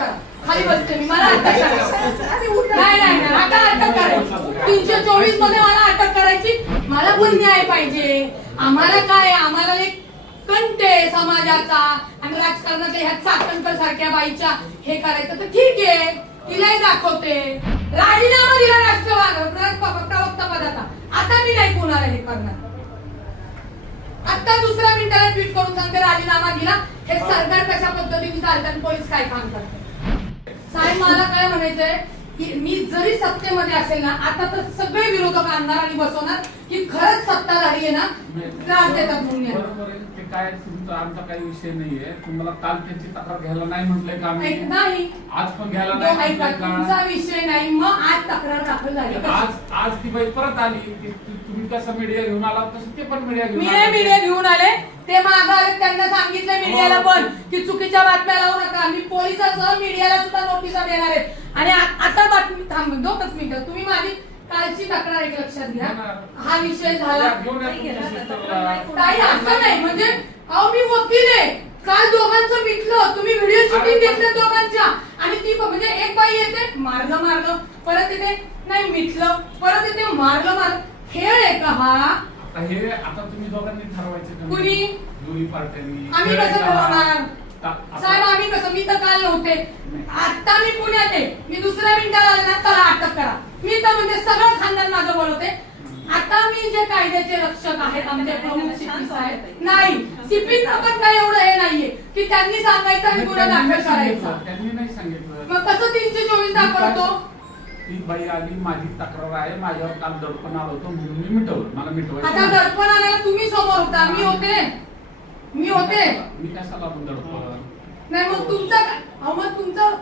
करा. खाली बसते मी. मला अटक करा नाही नाही नाही. आता अटक करायची. तीनशे चोवीसमध्ये मला अटक करायची. मला पण न्याय पाहिजे. आम्हाला काय आम्हाला एक कंटे समाजाचा. आणि राजकारणाच्या ह्या चाकणकर सारख्या बाईच्या हे करायचं तर ठीक आहे. तिलाही दाखवते. राजीनामा दिला राष्ट्रवाद प्रवक्ता पदाचा. आता मी नाही कोणाला हे करणार. आता दुसऱ्या मिनिटाला ट्विट करून सांगते राजीनामा दिला. हे सरकार कशा पद्धतीने चालतं आणि पोलीस काय काम करतात साहेब मला काय म्हणायचंय? की मी जरी सत्तेमध्ये असेल ना आता तर सगळे विरोधक आणणार आणि बसवणार की खरंच सत्ताधारी आहे ना त्रास देतात म्हणून काय तुमचा आमचा काही विषय नाहीये. तुम्हाला काल त्यांची तक्रार घ्यायला नाही म्हटलंय का नाही. आज पण घ्यायला नाही तुमचा विषय नाही. मग आज तक्रार दाखल झाली? आज आज ती बाई परत आली. तुम्ही कसं मीडिया घेऊन आला तसं ते पण मीडिया घेऊन मी. मीडिया घेऊन आले. ते मागं आले त्यांना सांगितलं मीडियाला पण की चुकीच्या बातम्या लावू नका. मी पोलिसांसह मीडियाला सुद्धा नोटिसा देणार आहे. आणि बातमी थांब दोनच मिनिटं तुम्ही माझी कालची तक्रार एक लक्षात घ्या. हा विषय झाला. ताई असं नाही म्हणजे अहो मी वकील आहे. काल दोघांचं मिटलं. तुम्ही व्हिडिओ शूटिंग घेतलं दोघांच्या. आणि ती म्हणजे एक बाई येते मारलं मारलं. परत येते नाही मिटलं. परत येते मारलं मारलं. खेळ आहे का हा? आता हे आता तुम्ही दोघांनी ठरवायचं? कुणी? दोन्ही पार्ट्यांनी. आम्ही कसं हा. ठरवणार? आता- साहेब आम्ही कसं मी तर काल नव्हते. आता मी पुण्यात आहे. मी दुसऱ्या मिनिटाला आले ना चला अटक करा. मी तर म्हणजे सगळं खानदान माझं बोलवते. आता मी जे कायद्याचे रक्षक आहेत आमचे प्रमुख नाही सीपींना पण काही एवढं हे नाहीये की त्यांनी सांगायचं आणि गुन्हा त्यांनी दाखल करायचा. त्यांनी नाही सांगितलं. मग कसं तीनशे चोवीस दाखवतो? ती बाई आली माझी तक्रार आहे माझ्यावर काल दडपण आलं होतं म्हणून मी मिटवलं. मला आता मिटवायचं दडपण आणायला तुम्ही समोर होता मी होते. मी होते. मी कशाला आपण दडपण नाही मग तुमचं काय? अहो मग तुमचं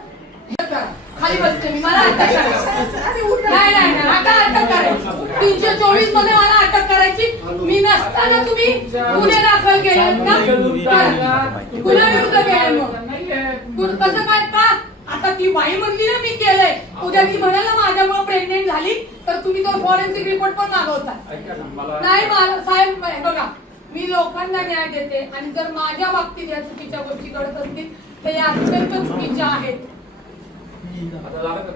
हे करा. खाली बसते मी. मला अटक करायची. नाही नाही नाही. आता अटक करायची. तीनशे चोवीसमध्ये मला अटक करायची. मी नसताना तुम्ही गुन्हे दाखल केले का? करा. गुन्ह्याविरुद्ध मग. कसं काय? का? आता ती बाई म्हणली ना मी केलंय. उद्या ती म्हणाल ना माझ्यामुळे प्रेग्नेंट झाली तर तुम्ही तो फॉरेन्सिक रिपोर्ट पण मागवता. नाही मला साहेब हे बघा. मी लोकांना न्याय देते आणि जर माझ्या बाबतीत या चुकीच्या गोष्टी घडत असतील तर या अत्यंत चुकीच्या आहेत आता का?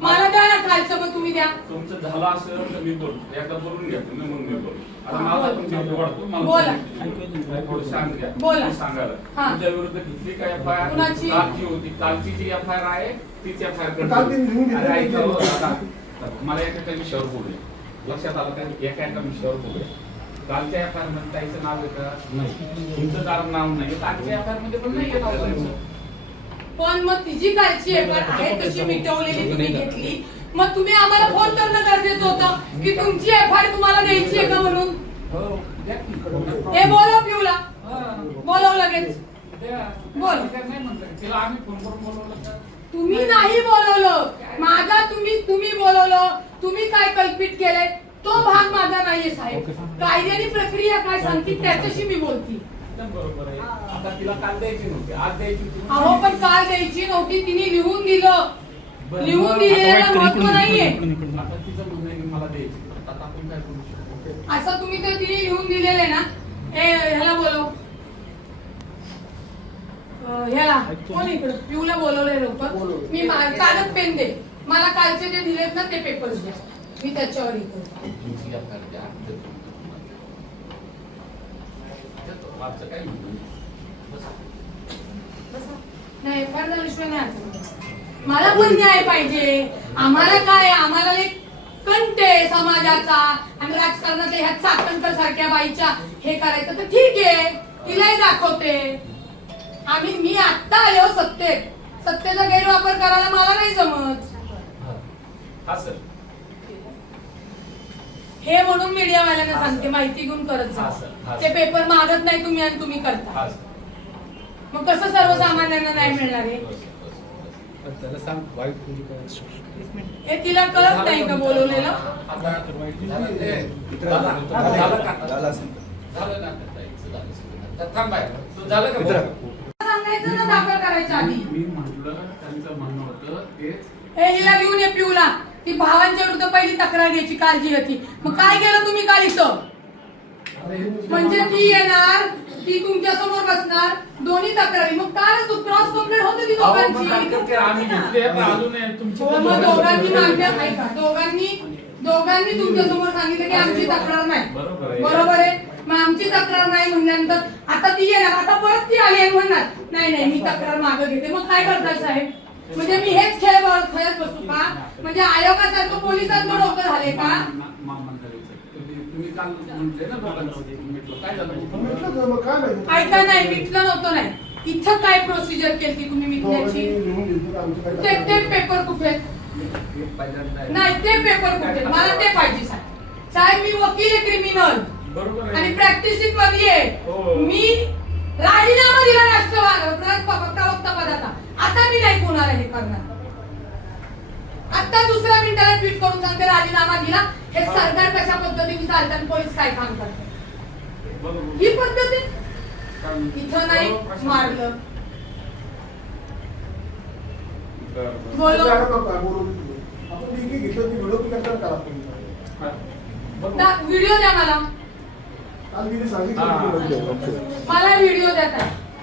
मला द्या ना खालचं मग तुम्ही द्या तुमचं झालं असेल तर मी बोलतो एकदा बोलून घ्या तुम्ही मग मी बोलतो आता हा, माझा बोल. तुमच्या वाढतो मला बोला. तुम्ही थोडं सांग द्या बोला. सांगायला हा. तुमच्या विरुद्ध घेतली काय एफ आय आर कुणाची? कालची होती कालची जी एफ आय आर आहे तीच एफ आय आर काल तुम्ही लिहून घेतली. मला एका एका विषयावर बोलूया लक्षात आलं का एका एका विषयावर बोलूया कालच्या एफ आय आरमध्ये ताईचं नाव नाही. तुमचं कारण नाव नाही. कालच्या एफ आय आरमध्ये पण नाही. ताईचं. पण मग तिची कालची एफआर आहे तशी मिटवलेली तुम्ही घेतली. मग तुम्ही आम्हाला फोन करणं गरजेचं होतं की तुमची एफआयआर तुम्हाला द्यायची आहे का म्हणून? हो द्या की. हे बोलव पिऊला. हा. बोलव लगेच. द्या. बोल. नाही तिला आम्ही फोन करून बोलवलं का तुम्ही नाही बोलवलं. माझा तुम्ही तुम्ही बोलवलं. तुम्ही काय कल्पित केलंय? तो भाग माझा नाहीये साहेब. कायद्याने प्रक्रिया काय सांगते त्याच्याशी मी बोलती. एकदम बरोबर आहे. आता तिला काल द्यायची नव्हती आज द्यायची होती अहो पण काल द्यायची नव्हती तिने लिहून दिलं. लिहून दिलेलं महत्त्व नाहीये. आता तिचं म्हणणं आहे की मला द्यायची आता आपण काय करू शकतो? असं तुम्ही तर तिने लिहून दिलेलं आहे ना. ए ह्याला बोलव. अं, ह्याला. कोण इकडं? पिऊला बोलवलंय लवकर. मी मा- कागद पेन दे. मला कालचे जे दिलेत ना ते पेपर्स द्या. मी त्याच्यावर नाही. फार झाल्याशिवाय नाही मला पण न्याय पाहिजे. आम्हाला काय? आम्हाला एक आहे समाजाचा. आणि राजकारणाच्या ह्या चाकणकर सारख्या बाईच्या हे करायचं तर ठीक आहे. तिलाही दाखवते. आम्ही मी आत्ता आलो हो सत्तेत. सत्तेचा गैरवापर करायला मला नाही जमत. हा सर. हे म्हणून मीडियावाल्यांना सांगते माहिती घेऊन करत हा. जा हा, ते. पेपर मागत नाही तुम्ही आणि तुम्ही करता. हा मग कसं सर्वसामान्यांना नाही मिळणार आहे? सांग वाईट म्हणजे काय? हे तिला कळत नाही का बोलवलेलं? सांगायचं ना दाखल करायच्या आधी. मी म्हटलं त्यांचं म्हणणं होतं तेच हे हिला घेऊन ये पिऊला. ती भावांच्या विरुद्ध पहिली तक्रार घ्यायची काळजी होती मग काय केलं तुम्ही काल इथं? हे म्हणजे ती येणार ती तुमच्यासमोर बसणार दोन्ही तक्रारी. मग काय तू क्रॉस कंप्लेंट होते ती दोघांची. घेतली दोघांनी मागण्या ऐका दोघांनी दोघांनी तुमच्यासमोर सांगितलं की आमची तक्रार नाही. बरोबर आहे. बरोबर आहे. मग आमची तक्रार नाही म्हणल्यानंतर आता ती येणार. आता परत ती आली आहे म्हणणार. नाही नाही मी तक्रार मागं घेते. मग काय करताय साहेब? म्हणजे मी हेच खेळ खेळत बसू का म्हणजे आयोगासारखं पोलिसांचं डोकं झाले का तुम्ही काल म्हटले ना दोघांचं. म्हटलं, काय झालं म्हटलं तर मग काय माहिती? ऐका नाही मिटलं नव्हतं नाही इथं काय प्रोसिजर केली तुम्ही मिटण्याची ते? पेपर कुठे नाही ते पेपर कुठे? मला ते पाहिजे साहेब साहेब मी वकील आहे क्रिमिनल बरोबर आणि आहे प्रॅक्टिसिंगमध्ये आहे हो. मी राजीनामा दिला राष्ट्रवाद प्रवक्ता आता मी नाही कोणाला हे करणार आता दुसऱ्या मिनिटाला ट्विट करून सांगते राजीनामा दिला हे सरकार कशा पद्धतीने चालतं आणि पोलीस काय काम करतात. ही पद्धत आहे इथं नाही मारलं व्हिडिओ. हा. द्या मला. मला व्हिडिओ. काल